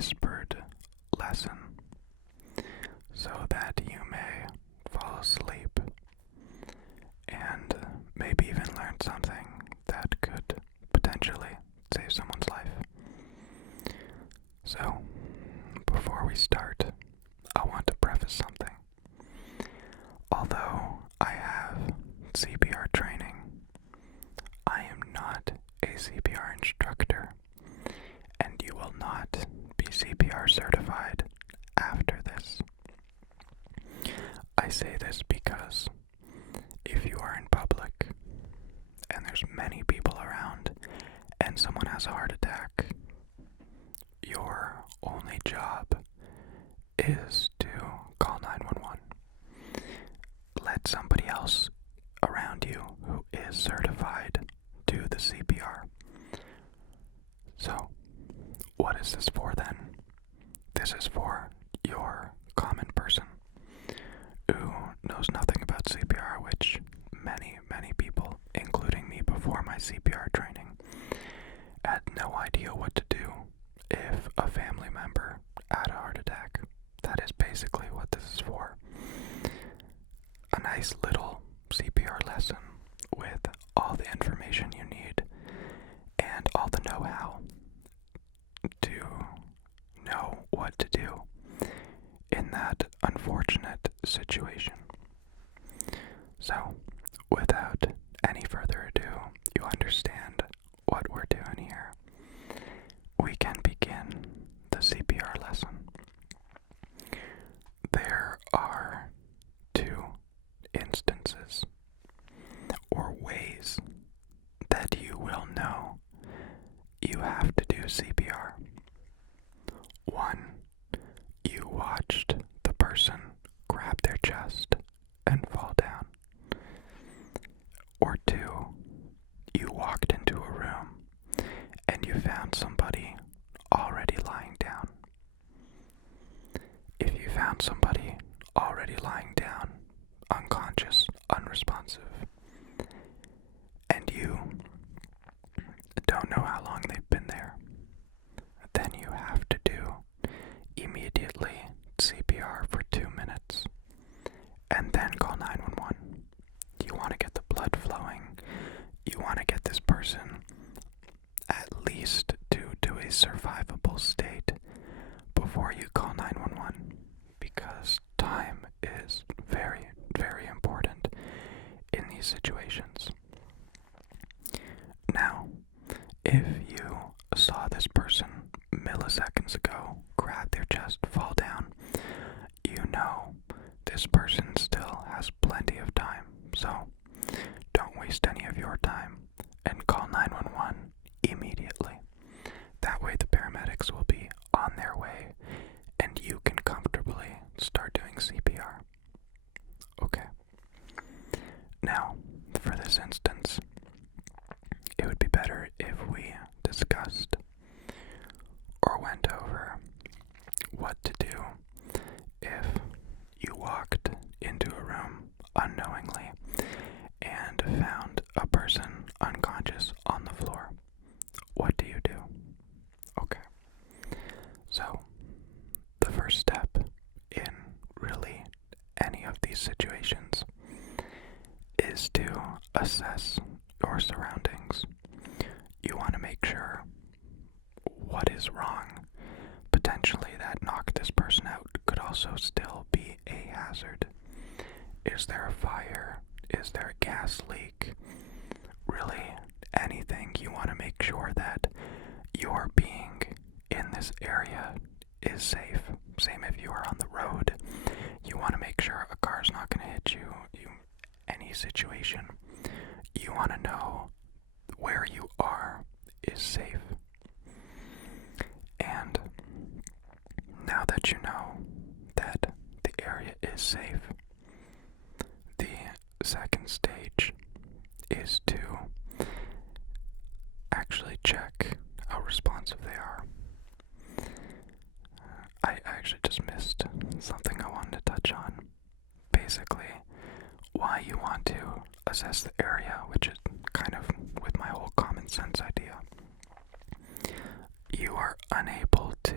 whispered lesson so that you may fall asleep and maybe even learn something that could potentially save someone's life. So, before we start, I want to preface something. Although I have CPR training, I am not a CPR instructor, and you will not be CPR certified after this. I say this because if you are in public and there's many people around and someone has a heart attack, your only job is to call 911. Let somebody else around you who is certified do the CPR. So, what is this for then? This is for your common person who knows nothing about CPR, which many people, including me before my CPR training, had no idea what to do if a family member had a heart attack. That is basically what this is for. A nice little CPR lesson with all the information you need and all the know-how to know what to do in that unfortunate situation. So, without any further ado, you understand what we're doing here. We can begin the CPR lesson. There are two instances or ways that you will know you have to do CPR. One, you watched the person grab their chest and fall down. Or two, you walked into a room and you found somebody already lying down. If you found somebody already lying down, unconscious, unresponsive, and you don't know how long they've been there, then you have to do immediately CPR for 2 minutes and then call 911. You want to get the blood flowing. You want to get this person at least to a survivable state before you call 911, because time is very important in these situations. Now, if you saw this person milliseconds ago grab their chest, fall down, you know this person still has plenty of time. So, don't waste any of your time and call 911 immediately. That way the paramedics will be on their way and you can comfortably start doing CPR. Okay. Now, for this instance, it would be better if we discussed or went over what to do if you walked into a room unknowingly and found a person unconscious on the floor. What do you do? Okay. So, the first step in really any of these situations is to assess your surroundings. You want to make sure what is wrong. Potentially that knocked this person out could also still be a hazard. Is there a fire? Is there a gas leak? Really, anything. You want to make sure that your being in this area is safe. Same if you are on the road. You want to make sure a car's not going to hit you. Any situation. You want to know where you are is safe. And now that you know that the area is safe, the second stage is to actually check how responsive they are. I actually just missed something I wanted to touch on. Basically, why you want to assess the area, which is kind of with my whole common sense idea. You are unable to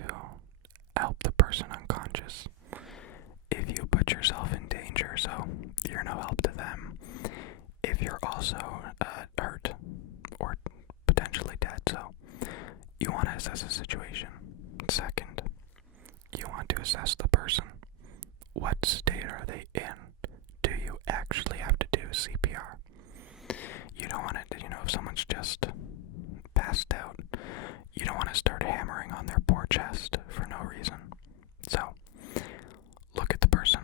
hurt or potentially dead. So you want to assess the situation. Second, you want to assess the person. What state are they in? Do you actually have to do CPR? You don't want to, if someone's just passed out, you don't want to start hammering on their poor chest for no reason. So, look at the person,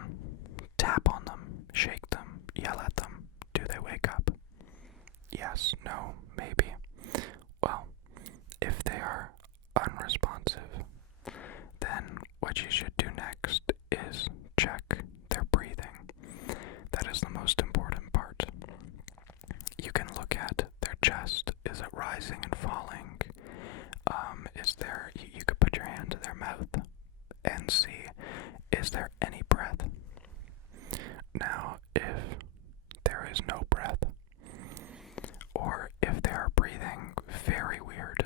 tap on them, shake them, yell at them. Do they wake up? Yes, no, maybe. Well, if they are unresponsive, then what you should do next is check their breathing. That is the most important part. You can look at their chest. Is it rising and falling? You could put your hand to their mouth and see, is there any breath? Now, if there is no breath, or if they are breathing very weird,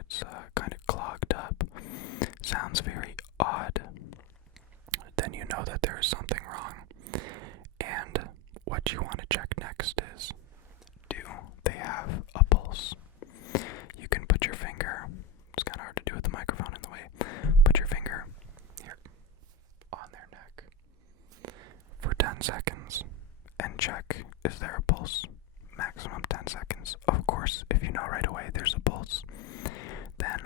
it's kind of clogged up, sounds very odd, then you know that there is something wrong. And what you want to check next is, do they have a pulse? You can put your finger, it's kind of hard to do with the microphone in the way, put your finger here on their neck for 10 seconds and check, is there a pulse? Maximum 10 seconds. Of course, if you know right away there's a pulse, then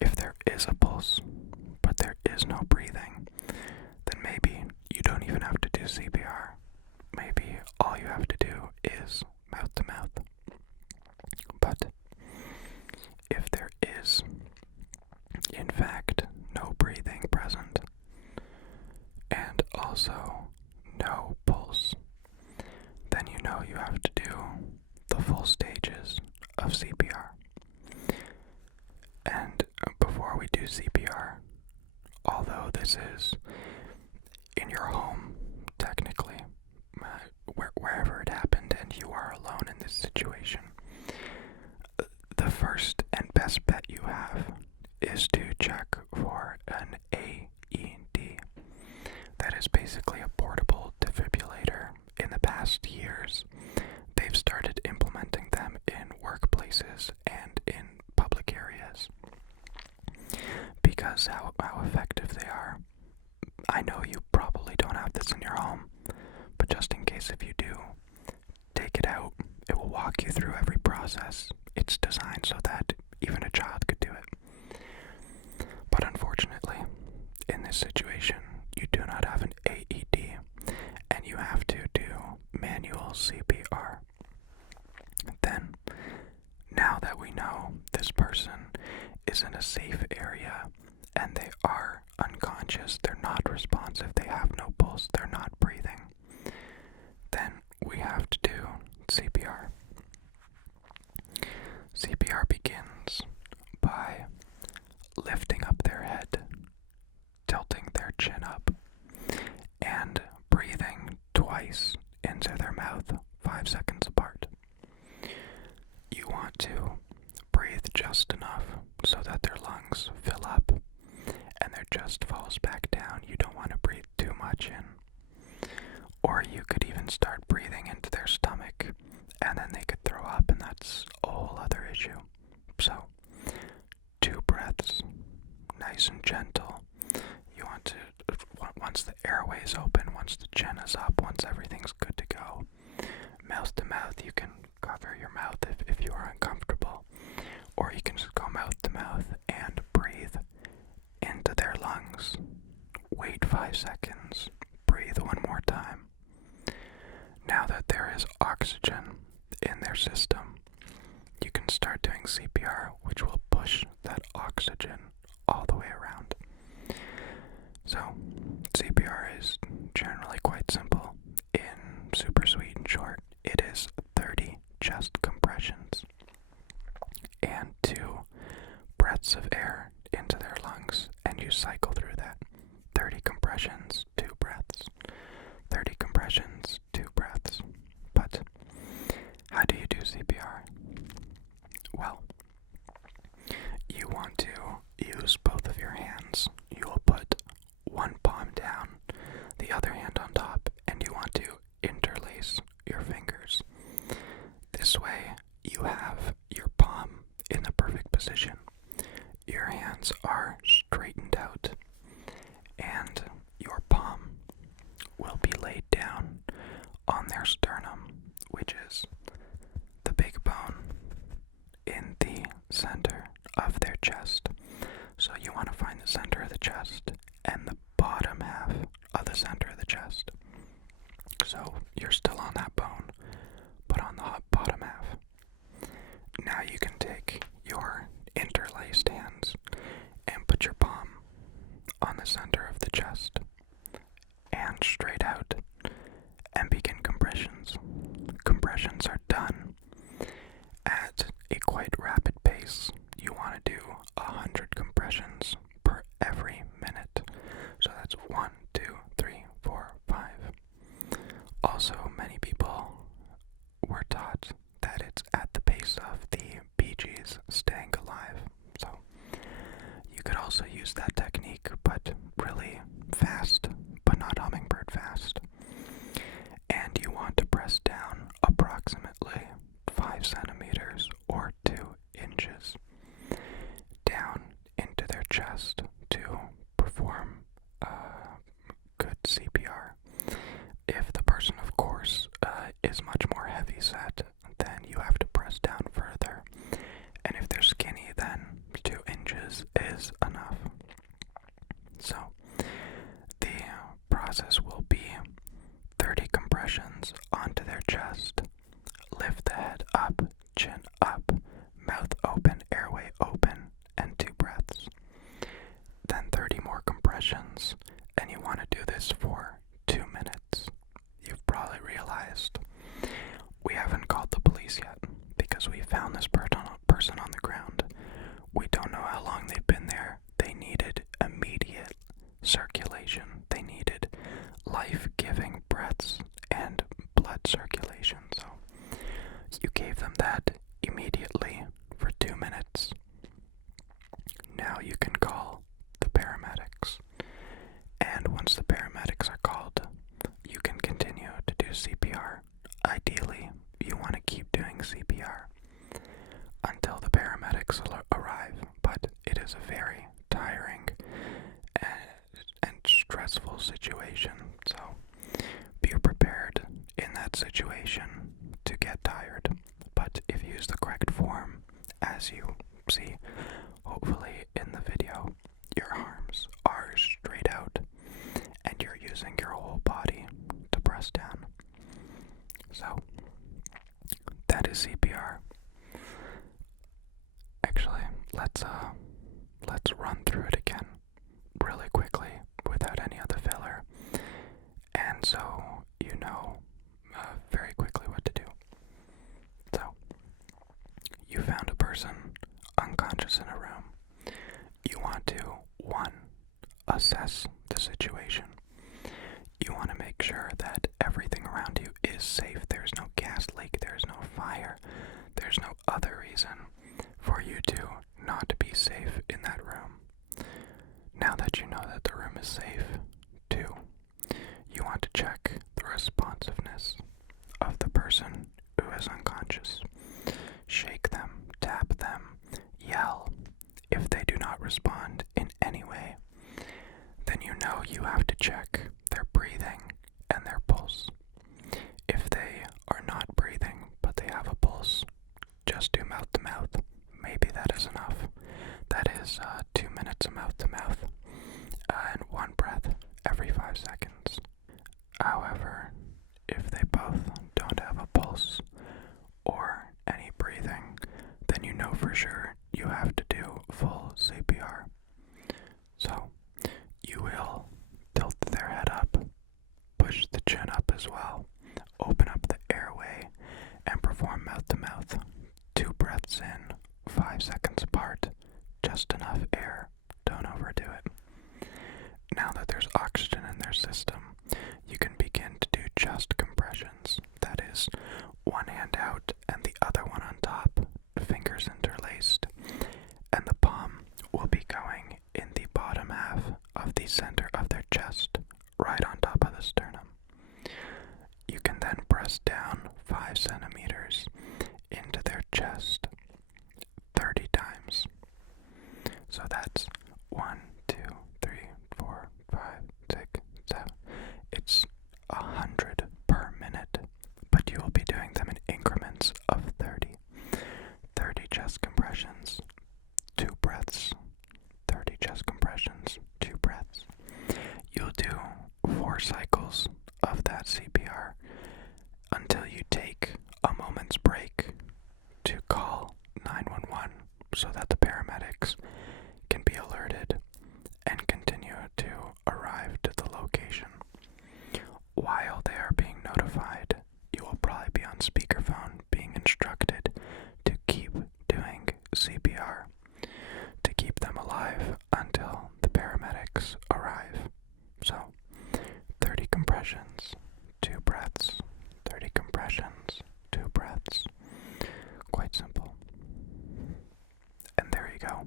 if there is a pulse, but there is no breathing, then maybe you don't even have to do CPR. Maybe all you have to do is mouth to mouth. But if there is, in fact, no breathing present, and also no pulse, then you know you have to do the full stages of CPR. And before we do CPR, although this is in your home, technically, wherever it happened, and you are alone in this situation, the first and best bet you have is to check for an AED. That is basically a portable defibrillator. In the past years, they've started implementing them in workplaces and in public areas because how effective they are. I know you probably don't have this in your home, but just in case if you do, take it out. It will walk you through every process. It's designed so that even a child could do it. But unfortunately, in this situation, you do not have an AED, and you have to do manual CPR. Then, now that we know this person is in a safe area, and they are unconscious, they're not responsive, they have no pulse, they're not breathing, then we have to do CPR. CPR begins by lifting up their head, tilting their chin up, and breathing twice into their mouth, 5 seconds apart. You want to breathe just enough so that their lungs fill up and their chest falls back down. You don't want to breathe too much in. Or you could even start breathing into their stomach, and then they could throw up, and that's a whole other issue. So, 2 breaths, nice and gentle. You want to, once the airway is open, once the chin is up, once everything's good to go, mouth to mouth, you can cover your mouth if you are uncomfortable, or you can just go mouth to mouth and breathe into their lungs. Wait 5 seconds, breathe one more time. Now that there is oxygen in their system, you can start doing CPR, which will push that oxygen all the way around. So, CPR is generally quite simple. In super sweet and short, it is 30 chest compressions and 2 breaths of air into their lungs, and you cycle through that. 30 compressions, 2 breaths. 30 compressions, 2 breaths. But how do you do CPR? Well, you want to use both of your hands. You will put one palm down, the other hand on top, and you want to interlace your fingers. center of their chest. So you want to find the center of the chest and the bottom half of the center of the chest. So you're still on that bone, but on the bottom half. Now you can take your interlaced hands and put your palm on the center of the chest and straight out and begin compressions. Compressions are done at a quite rapid pace. You want to do 100 compressions per every minute. So that's 1, 2, 3, 4, 5. Also, many people were taught that it's at the pace of the Bee Gees Staying Alive. So you could also use that technique, but really fast, but not hummingbird fast. And you want to press down approximately 5 centimeters or 2 inches down into their chest to perform good CPR. If the person, of course, is much more heavy set, then you have to press down further. And if they're skinny, then 2 inches is enough. So the process will be 30 compressions onto their chest. Lift the head up, chin up, mouth open, airway open, and 2 breaths. Then 30 more compressions, and you want to do this for 2 minutes. You've probably realized we haven't called the police yet because we found this person on the ground. We don't know how long they've been there. They needed immediate circulation. They needed life-giving breaths and blood circulation. So you gave them that immediately for 2 minutes. Now you can call the paramedics. And once the paramedics are called, you can continue to do CPR. Ideally, you want to keep doing CPR until the paramedics arrive, but it is a very tiring and stressful situation. So be prepared in that situation to get tired. But if you use the correct form, as you see, hopefully in the video, your arms are straight out and you're using your whole body to press down. So that is CPR. Actually, let's run through it again really quickly without any other filler, and so you know very quickly what to do. So you found a person unconscious in a room. You want to 1. Assess the situation. You want to make sure that everything around you is safe. There's no gas leak, there's no fire, there's no other reason for you to not be safe in that room. Now that you know that the room is safe, 2, you want to check the responsiveness of the person who is unconscious. Shake them, tap them, yell. If they do not respond in any way, then you know you have to check their breathing and their pulse. If they are not breathing but they have a pulse, just do mouth to mouth. Maybe that is enough. That is 2 minutes of mouth to mouth and 1 breath every 5 seconds. However, if they both don't have a pulse or any breathing, then you know for sure you have to do full CPR. So you will tilt their head up, push the chin up as well, open up the airway, and perform mouth to mouth. 2 breaths in, 5 seconds apart, just enough air, don't overdo it. Now that there's oxygen in their system, you can begin to do chest compressions. That is, 1 hand out and the other one on top, fingers interlaced, and the palm will be going in the bottom half of the center of their chest, right on top of the sternum. You can then press down 5 centimeters into their chest 30 times. So that's 1, 2, 3, 4, 5, 6, 7. It's 100 per minute, but you will be doing them in increments of 30. 30 chest compressions so that the paramedics can be alerted and continue to arrive to the location. While they are being notified, you will probably be on speakerphone being instructed to keep doing CPR to keep them alive until the paramedics arrive. So, 30 compressions, 2 breaths, 30 compressions, 2 breaths. Quite simple. And there you go.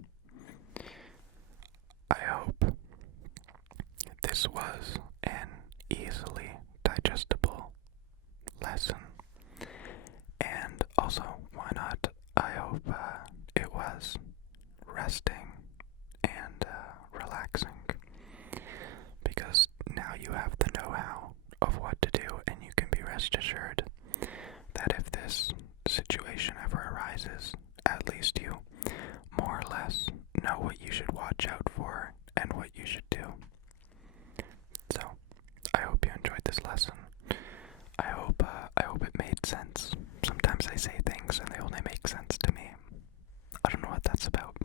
I hope this was an easily digestible lesson. And also, why not? I hope it was resting and relaxing. Because now you have the know-how of what to do, and you can be rest assured that if this situation ever arises, at least you more or less know what you should watch out for and what you should do. So, I hope you enjoyed this lesson. I hope it made sense. Sometimes I say things and they only make sense to me. I don't know what that's about.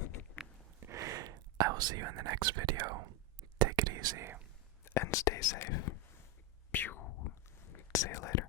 I will see you in the next video. Take it easy and stay safe. See you later.